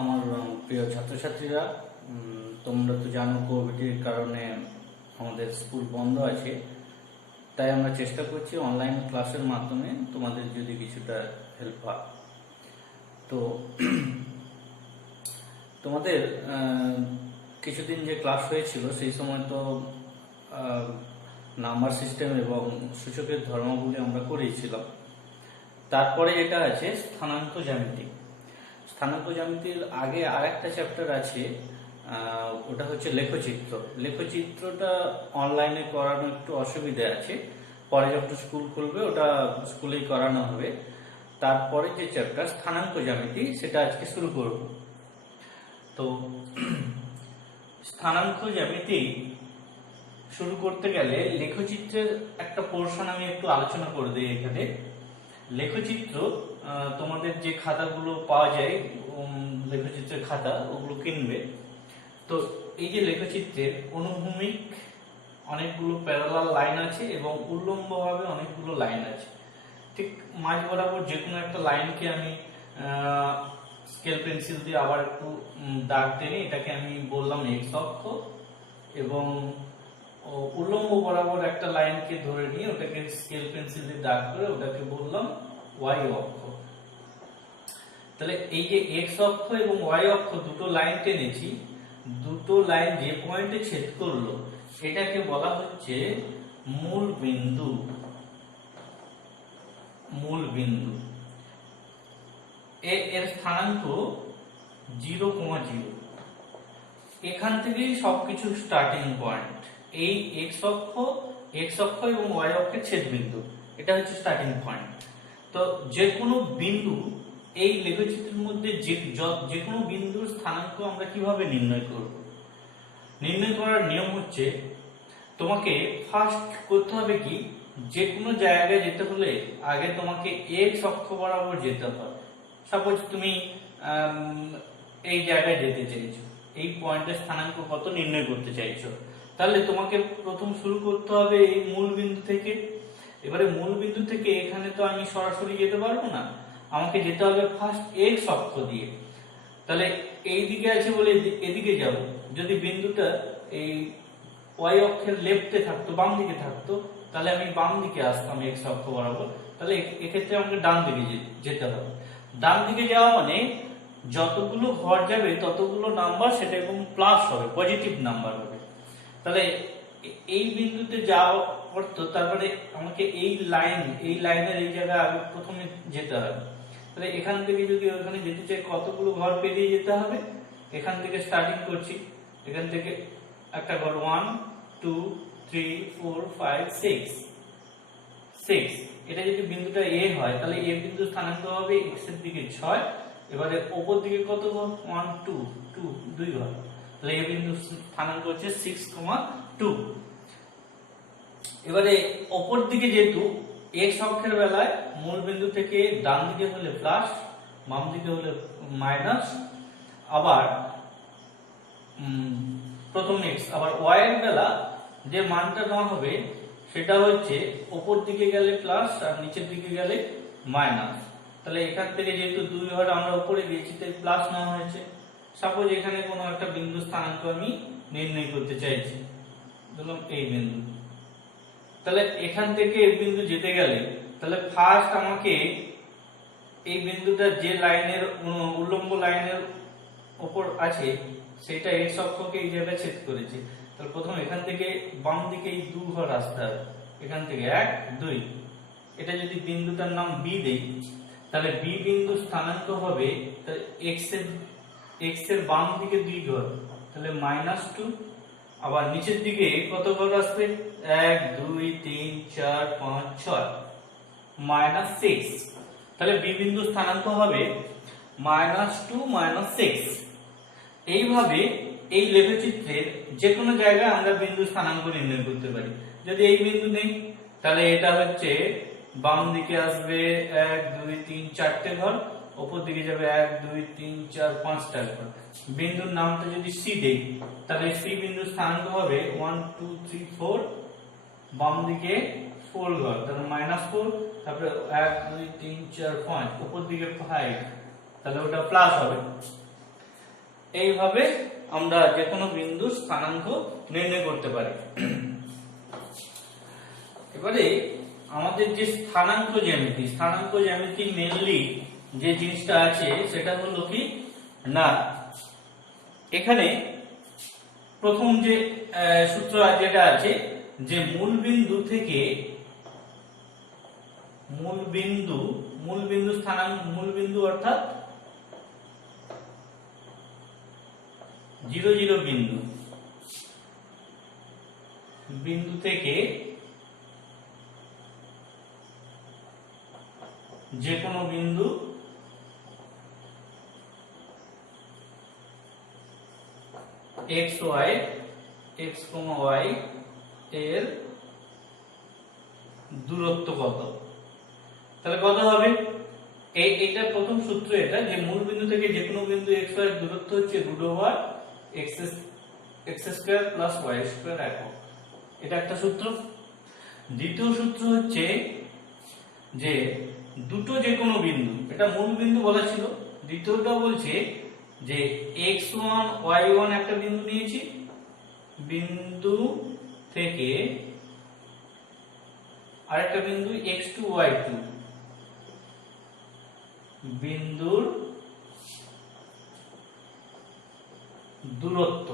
আমার প্রিয় ছাত্রছাত্রীরা, তোমরা তো জানো কোভিডের কারণে আমাদের স্কুল বন্ধ আছে। তাই আমরা চেষ্টা করছি অনলাইন ক্লাসের মাধ্যমে তোমাদের যদি কিছুটা হেল্প হয়। তো তোমাদের কিছুদিন যে ক্লাস হয়েছিল সেই সময় তো নাম্বার সিস্টেম এবং সূচকের ধর্মাবলী আমরা করেছিলাম। তারপরে যেটা আছে স্থানাঙ্ক জ্যামিতি। স্থানাঙ্ক জ্যামিতির আগে আর একটা চ্যাপ্টার আছে, ওটা হচ্ছে লেখচিত্র। লেখচিত্রটা অনলাইনে করানো একটু অসুবিধা আছে, পরে যখন স্কুল খুলবে ওটা স্কুলেই করানো হবে। তারপরে যে চ্যাপ্টার স্থানাঙ্ক জ্যামিতি সেটা আজকে শুরু করব। তো স্থানাঙ্ক জ্যামিতি শুরু করতে গেলে লেখচিত্রের একটা পোর্শন আমি একটু আলোচনা করে দিই এখানে। লেখচিত্র তোমাদের যে খাতাগুলো পাওয়া যায়, লেখচিত্রের খাতা, ওগুলো কিনবে। তো এই যে লেখচিত্রের অনুভূমিক অনেকগুলো প্যারালাল লাইন আছে এবং উল্লম্বভাবে অনেকগুলো লাইন আছে। ঠিক মাঝ বরাবর যে কোনো একটা লাইনকে আমি স্কেল পেন্সিল দিয়ে আবার একটু দাগ টেনে এটাকে আমি বললাম এক্স অক্ষ, এবং উল্লম্ব বরাবর একটা লাইনকে ধরে নিয়ে ওটাকে স্কেল পেন্সিল দিয়ে দাগ করে ওটাকে বললাম ওয়াই অক্ষ। তাহলে এই যে এক্স অক্ষ এবং ওয়াই অক্ষ দুটো লাইন টেনেছি, দুটো লাইন যে পয়েন্টে ছেদ করলো এটাকে বলা হচ্ছে মূল বিন্দু। মূল বিন্দু এর স্থানাঙ্ক 0,0। এখান থেকেই সবকিছু স্টার্টিং পয়েন্ট। এই এক্স অক্ষ এবং ওয়াই অক্ষের ছেদ বিন্দু, এটা হচ্ছে স্টার্টিং পয়েন্ট। তো যে কোনো বিন্দু এই লেখচিত্রের মধ্যে যে কোনো বিন্দুর স্থানাঙ্ক আমরা কিভাবে নির্ণয় করব? নির্ণয় করার নিয়ম হচ্ছে, তোমাকে ফার্স্ট করতে হবে কি, যে কোনো জায়গায় যেতে হলে আগে তোমাকে এক্স অক্ষ বরাবর যেতে হবে। সাপোজ তুমি এই জায়গায় যেতে চাইছো, এই পয়েন্টের স্থানাঙ্ক কত নির্ণয় করতে চাইছো, তাহলে তোমাকে প্রথম শুরু করতে হবে এই মূল বিন্দু থেকে। এবারে মূল বিন্দু থেকে এখানে তো আমি সরাসরি যেতে পারবো না, আমাকে যেতে হবে ফার্স্ট এক্স অক্ষ দিয়ে। তাহলে এই দিকে আছে বলে এদিকে যাব। যদি বিন্দুটা এই ওয়াই অক্ষের লেফটে থাকতো, বাম দিকে থাকতো, তাহলে আমি বাম দিকে আসতাম এক্স অক্ষ বরাবর। তাহলে এক্ষেত্রে আমাকে ডান দিকে যেতে হবে। ডান দিকে যাওয়া মানে যতগুলো ঘর যাবে ততগুলো নাম্বার সেটা এবং প্লাস হবে, পজিটিভ নাম্বার হবে। তাহলে এই বিন্দুতে যাওয়া অর্থ তারপরে আমাকে এই লাইনের এই জায়গায় আগে প্রথমে যেতে হবে। তাহলে এখান থেকে যদি ওখানে যেতে চাই কতগুলো ঘর পেরিয়ে যেতে হবে? এখান থেকে স্টার্টিং করছি, এখান থেকে একটা ঘর 1 2 3 4 5 6। এটা যদি বিন্দুটা এ হয় তাহলে এ বিন্দু স্থানাঙ্ক হবে x এর দিকে 6। এবারে উপর দিকে কত ঘর? 1 2 2 ঘর। তাহলে এ বিন্দু স্থানাঙ্ক হচ্ছে 6,2। এবারে উপর দিকে যেহেতু x অক্ষের বেলায় মূল বিন্দু থেকে ডান দিকে হলে প্লাস, বাম দিকে হলে মাইনাস, আবার প্রথম x, আবার y এর বেলা যে মানটা নেওয়া হবে সেটা হচ্ছে উপর দিকে গেলে প্লাস আর নিচের দিকে গেলে মাইনাস। তাহলে এখান থেকে যেহেতু 2 ঘর আমরা উপরে গিয়েছি তাই প্লাস নেওয়া হয়েছে। সাপোজ এখানে কোনো একটা বিন্দু স্থানাঙ্ক আমি নির্ণয় করতে চাইছি, ধরলাম এই বিন্দু। তাহলে এখান থেকে এই বিন্দু যেতে গেলে তাহলে ফার্স্ট আমাকে এই বিন্দুটা যে লাইনের উল্লম্ব লাইনের উপর আছে সেটা এক্স অক্ষকে এই জায়গায় ছেদ করেছে। তাহলে প্রথম এখান থেকে বাম দিকে এই 2 ঘর আসতে হবে, এখান থেকে 1 2। এটা যদি বিন্দুটার নাম বি দেই তাহলে বি বিন্দু স্থানাঙ্ক হবে এক্স এর বাম দিকে 2 ঘর, তাহলে -2। আবার নিচের দিকে কত ঘর আসবে? 1 2 3 4 5 6 -6। তাহলে বি বিন্দু স্থানাঙ্ক হবে -2 6। এইভাবে এই লেখচিত্রের যে কোনো জায়গায় আমরা বিন্দু স্থানাঙ্ক নির্ণয় করতে পারি। যদি এই বিন্দু নেই তাহলে এটা হচ্ছে বাম দিকে আসবে 1 2 3 4টে ঘর, উপর দিকে যাবে 1 2 3 4 5টা ঘর। বিন্দুর নামটা যদি সি দেই তাহলে সি বিন্দু স্থানাঙ্ক হবে 1 2 3 4, বাম দিকে 4 ঘর, তাহলে -4, তারপরে 1 2 3 4 5, উপর দিকে 5, তাহলে ওটা প্লাস হবে। এইভাবে আমরা যে কোনো বিন্দুর স্থানাঙ্ক নির্ণয় করতে পারি। এবারে আমাদের যে স্থানাঙ্ক জ্যামিতি মেনলি যে জিনিসটা আছে সেটা হলো কি না, এখানে প্রথম যে সূত্র যেটা আছে যে মূল বিন্দু থেকে মূল বিন্দু অর্থাৎ 0 0 বিন্দু থেকে যে কোনো বিন্দু x y এর দূরত্ব কত, তাহলে কত হবে? এটা প্রথম সূত্র, এটা যে মূল বিন্দু থেকে যে কোনো বিন্দু x y এর দূরত্ব হচ্ছে √x² + y² একক। এটা একটা সূত্র। দ্বিতীয় সূত্র হচ্ছে যে দুটো যে কোনো বিন্দু, এটা মূল বিন্দু বলা ছিল। দ্বিতীয়টা বলছে যে x1 y1 একটা বিন্দু নিয়েছি, বিন্দু থেকে আরেকটা বিন্দু x2 y2 বিন্দুর দূরত্ব।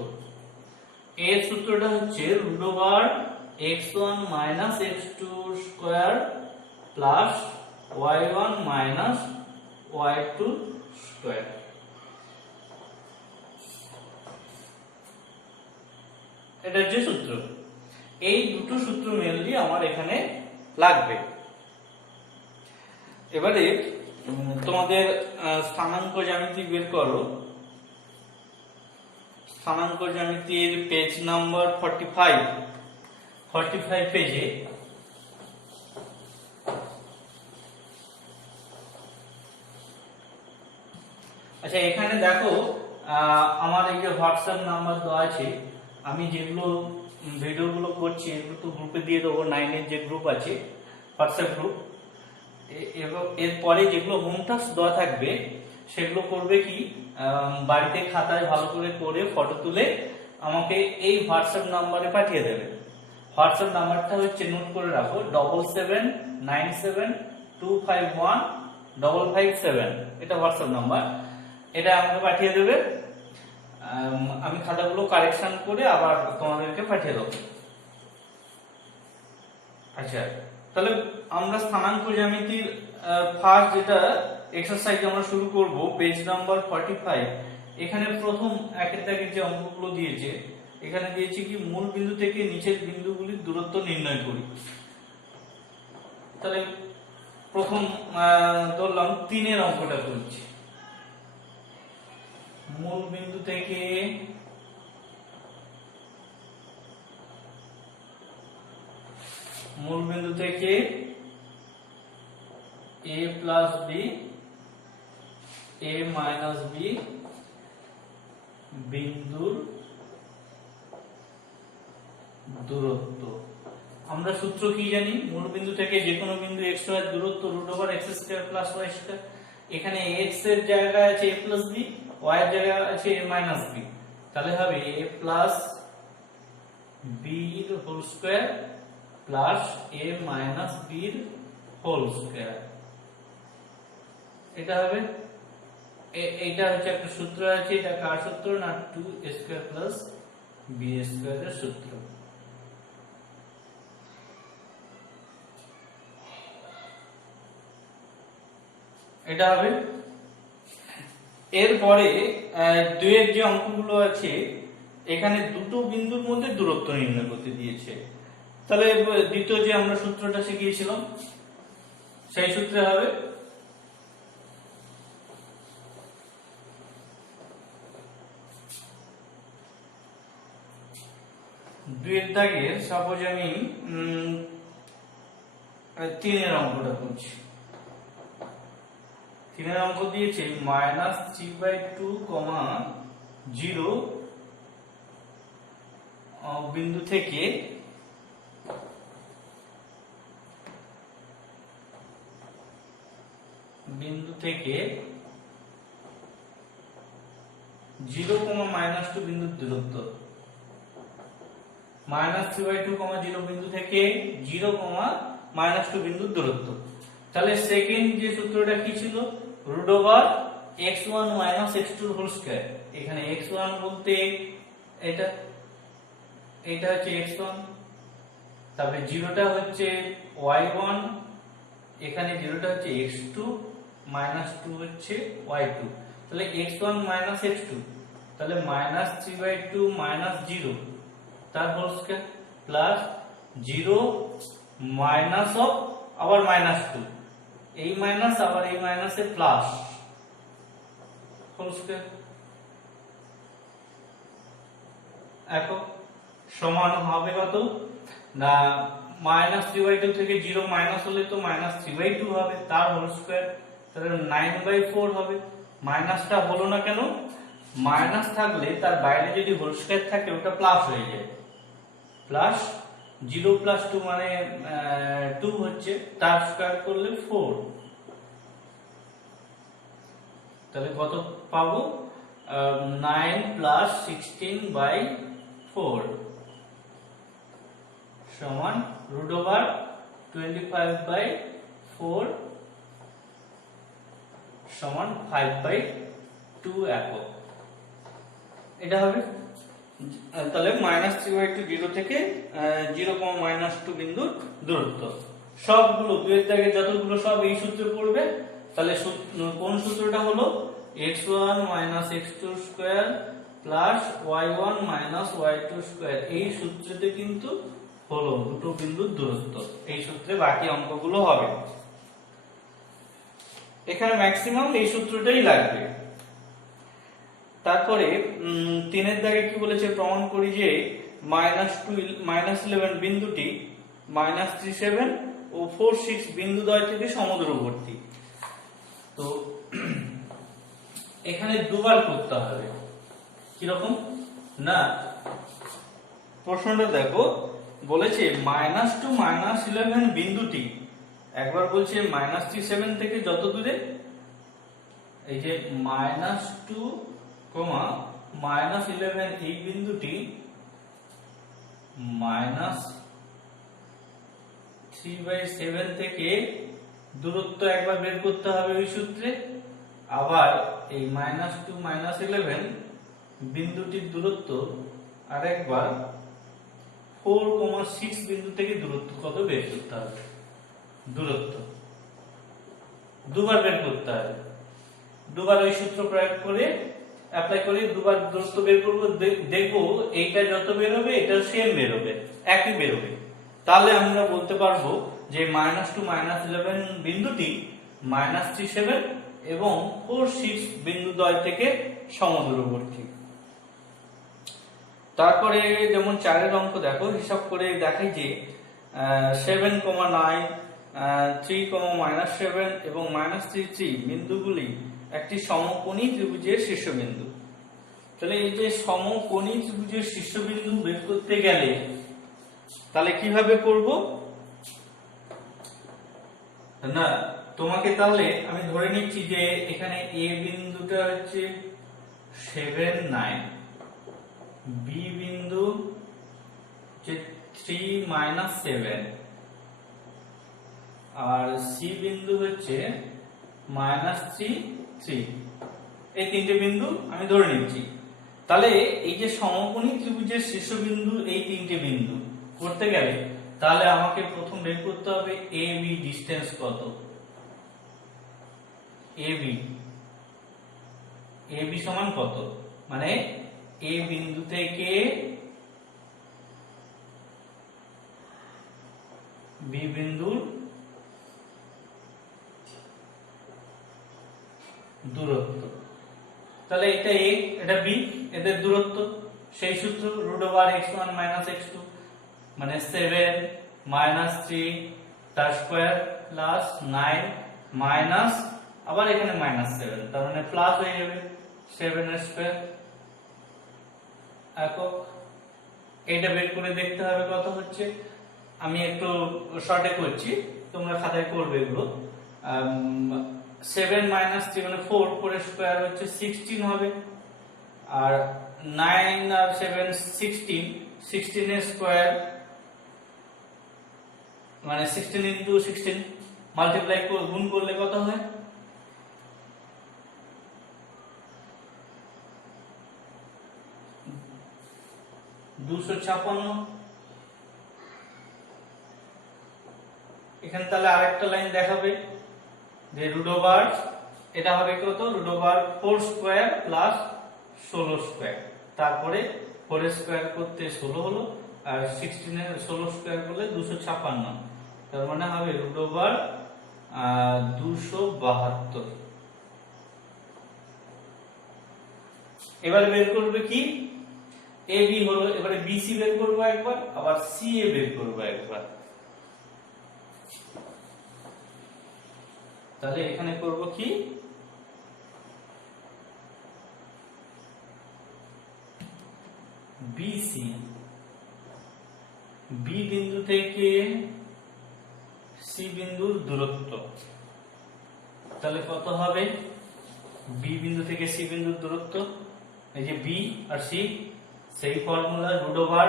এর সূত্রটা হচ্ছে √x1 - x2² plus y1 - y2²। এটা যে সূত্র, এই দুটো সূত্র মেনলি আমার এখানে লাগবে। এবারে তোমাদের স্থানাঙ্ক জ্যামিতি বের করো। স্থানাঙ্ক জ্যামিতির পেজ নাম্বার 45 পেজে আচ্ছা এখানে দেখো আমার এই যে হোয়াটসঅ্যাপ নাম্বার দেওয়া আছে, আমি যেগুলো ভিডিওগুলো করছি এগুলো তো গ্রুপে দিয়ে দেবো। 9 এর যে গ্রুপ আছে হোয়াটসঅ্যাপ গ্রুপ, এবং এরপরে যেগুলো হোম টাস্ক দেওয়া থাকবে সেগুলো করবে কি বাড়িতে খাতায় ভালো করে ফটো তুলে আমাকে এই হোয়াটসঅ্যাপ নাম্বারে পাঠিয়ে দেবে। হোয়াটসঅ্যাপ নাম্বারটা হচ্ছে, নোট করে রাখো, 7797251557। এটা হোয়াটসঅ্যাপ নাম্বার, এটা আমাকে পাঠিয়ে দেবে। আমি খাতাগুলো কারেকশন করে আবার তোমাদেরকে পাঠিয়ে দেবো। আচ্ছা, তাহলে আমরা স্থানাঙ্ক জ্যামিতির ফার্স্ট যেটা এক্সারসাইজ আমরা শুরু করব পেজ নাম্বার 45। এখানে প্রথম একের দাগের যে অঙ্কগুলো দিয়েছে, এখানে দিয়েছে কি মূল বিন্দু থেকে নিচের বিন্দুগুলির দূরত্ব নির্ণয় করি। তাহলে প্রথম ধরলাম 3 এর অঙ্কটা করছি। মূল বিন্দু থেকে a plus B a minus B বিন্দুর দূরত্ব। আমরা সূত্র কি জানি? মূল বিন্দু থেকে যে কোনো বিন্দু x y এর দূরত্ব √x² + y²। এখানে x এর জায়গায় আছে a প্লাস বি, y এর জায়গায় আছে a মাইনাস বি, তাহলে হবে a প্লাস বি এর whole square plus a minus B এর হোল স্কয়ার। এটা হবে, এইটা হচ্ছে একটা সূত্র আছে। এটা কার সূত্র? না 2a² + b² এর সূত্র। এটা হবে। এরপরে 2 এর যে অঙ্কগুলো আছে এখানে দুটো বিন্দুর মধ্যে দূরত্ব নির্ণয় করতে দিয়েছে। তাহলে দ্বিতীয় যে আমরা সূত্রটা শিখিয়েছিলাম সেই সূত্রে হবে দুইয়ের দাগের, সাপোজ আমি 3 এর অঙ্কটা করছি। 3 এর অঙ্ক দিয়েছে -3/2, 0 বিন্দু থেকে 0, -2 বিন্দুর দূরত্ব, -3/2, 0 বিন্দু থেকে 0, -2 বিন্দুর দূরত্ব। তাহলে সেকেন্ড যে সূত্রটা কি ছিল, √x1 - x2 হোল স্কয়ার। এখানে x1 বলতে এটা হচ্ছে x1, তারপরে 0টা হচ্ছে y1, এখানে 0টা হচ্ছে x2, -2 হচ্ছে y2। তাহলে x1 - x2, তাহলে -3/2 - 0 তার whole square plus 0 minus of আবার -2, এই মাইনাস আবার এই মাইনাসে প্লাস হোল স্কয়ার একক সমান হবে কত না, -3/2 থেকে 0 মাইনাস হলে তো -3/2 হবে তার হোল স্কয়ার, তাহলে 9/4 হবে। মাইনাসটা হলো না কেন, মাইনাস থাকলে তার বাইরে যদি হোল স্কয়ার থাকে ওটা প্লাস হয়ে যায়, প্লাস 0 + 2 মানে 2 হচ্ছে, তার স্কয়ার করলে 4। তাহলে কত পাবো, 9 + 16/4 সমান √25/4 সমান 5/2 একক। এটা হবে। তাহলে -3/2 0 থেকে 0, -2 বিন্দুর দূরত্ব। সবগুলো দুয়ের দাগে যতগুলো সব এই সূত্রে পড়বে। তাহলে কোন সূত্রটা হলো, x1 - x2² y1 - y2², এই সূত্রতে কিন্তু হলো দুটো বিন্দুর দূরত্ব। এই সূত্রে বাকি অঙ্কগুলো হবে। এখানে ম্যাক্সিমাম এই সূত্রটাই লাগবে। তারপরে 3-এর দাগে কি বলেছে, প্রমাণ করি যে -11 বিন্দুটি -37 ও 46 বিন্দুদ্বয় থেকে সমদূরবর্তী। তো এখানে দুবার করতে হবে। কিরকম না, প্রশ্নটা দেখো, বলেছে -2 -11 বিন্দুটি, একবার বলছে -37 থেকে যত দূরে, এই যে -2, -11 এই বিন্দুটি -3/7 থেকে দূরত্ব একবার বের করতে হবে ওই সূত্রে। আবার এই -2 -11 বিন্দুটির দূরত্ব আরেকবার 4,6 বিন্দু থেকে দূরত্ব কত বের করতে হবে, দূরত্ব দুবার বের করতে হবে। দুবার ওই সূত্র প্রয়োগ করে অ্যাপ্লাই করে দুবার দূরত্ব বের করব, দেখবো এইটা যত বের হবে এটা সেম বের হবে, একই বের হবে। তাহলে আমরা বলতে পারবো যে -2 -11 বিন্দুটি -37 এবং 46 বিন্দুদ্বয় থেকে সমদূরবর্তী। তারপরে যেমন 4-এর অঙ্ক দেখো, হিসাব করে দেখাই যে 7, 9, 3, -7 এবং -3 বিন্দুগুলি একটি সমকোণী ত্রিভুজের শীর্ষবিন্দু। তাহলে এই যে সমকোণী ত্রিভুজের শীর্ষবিন্দু বের করতে গেলে তাহলে কিভাবে করব না, তোমাকে তাহলে আমি ধরে নিচ্ছি যে এখানে এ বিন্দুটা হচ্ছে 7, 9, বি বিন্দু যে 3, -7 আর সি বিন্দু হচ্ছে -3, 3। এই তিনটে বিন্দু আমি ধরে নিচ্ছি। তাহলে এই যে সমকোণী ত্রিভুজের শীর্ষবিন্দু এই তিনটে বিন্দু করতে গেলে তাহলে আমাকে প্রথম বের করতে হবে এ বি ডিসটেন্স কত, এ বি সমান কত, মানে এ বিন্দু থেকে বি বিন্দুর দূরত্ব। তাহলে এটা এ, এটা বি, এদের দূরত্ব সেই সূত্র √x1 - x2 মানে 7 -3 তার স্কয়ার প্লাস 9 মাইনাস আবার এখানে -7, তার মানে প্লাস হয়ে যাবে 7 এর স্কয়ার একক। এটা বের করে দেখতে হবে কত হচ্ছে। আমি একটু শর্টে করছি, তোমরা খাতায় করবে এগুলো। 7 - 3 মানে 4 করে স্কয়ার হচ্ছে 16 হবে, আর 9 আর 7 16, 16 এর স্কয়ার মানে 16 ইনটু 16 মাল্টিপ্লাই করে গুণ করলে কত হয়? 256। এখানে তাহলে আরেকটা লাইন দেখাবে যে রুট ওভার, এটা হবে কত? Root over 4 square plus 16 square, তারপরে 4 স্কয়ার করতে 16 হলো, আর 16 এর 16 স্কয়ার করলে 256, তার মানে হবে রুট ওভার 272। এবারে বের করবে কি? এ বি হলো, এবারে বিসি বের করবো একবার, আবার সি এ বের করবো একবার। তাহলে এখানে করব কি? বিসি, বি বিন্দু থেকে সি বিন্দুর দূরত্ব, তাহলে কত হবে? বি বিন্দু থেকে সি বিন্দুর দূরত্ব, এই যে বি আর সি, সেই ফর্মুলা রুট ওভার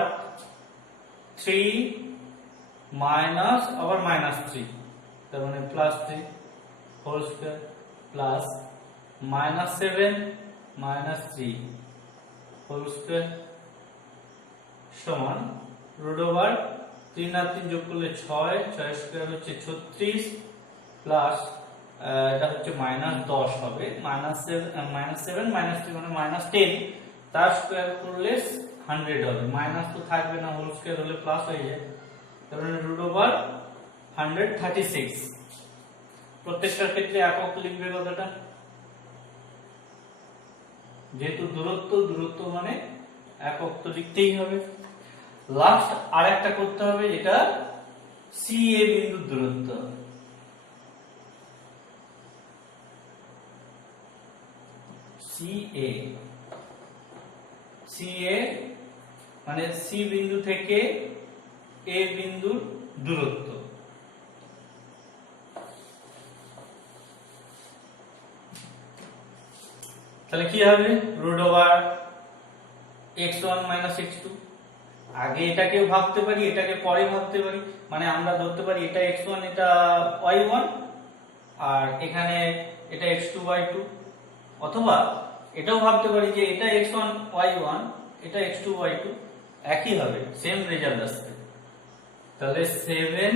3 মাইনাস আবার -3, তার মানে +3 whole square plus -7 -3 whole square সমান রুট ওভার 3 আর 3 যোগ করলে 6, 6 স্কয়ার হচ্ছে 36 প্লাস এটা হচ্ছে -10 হবে, -7 -3 মানে -10, তার স্কয়ার করলে 100 হবে, মাইনাস তো থাকবে না, হোল স্কয়ার হলে প্লাস হয়ে যায়, তার মানে রুট ওভার 136। প্রত্যেকটার ক্ষেত্রে একক লিখবে কথাটা, যেহেতু দূরত্ব মানে একক তো লিখতেই হবে। লাস্ট আরেকটা করতে হবে, যেটা সি এ বিন্দুর দূরত্ব, সি এ মানে সি বিন্দু থেকে এ বিন্দুর দূরত্ব। তাহলে কি হবে? রুট ওভার x1 x2, আগে এটাকেও ভাবতে পারি, এটাকে পরে ভাবতে পারি, মানে আমরা ধরতে পারি এটা x1 এটা y1 আর এখানে এটা x2 y2, অথবা এটাও ভাবতে পারি যে এটা x1 y1 এটা x2 y2, একই হবে, সেম রেজাল্ট আসবে। তাহলে 7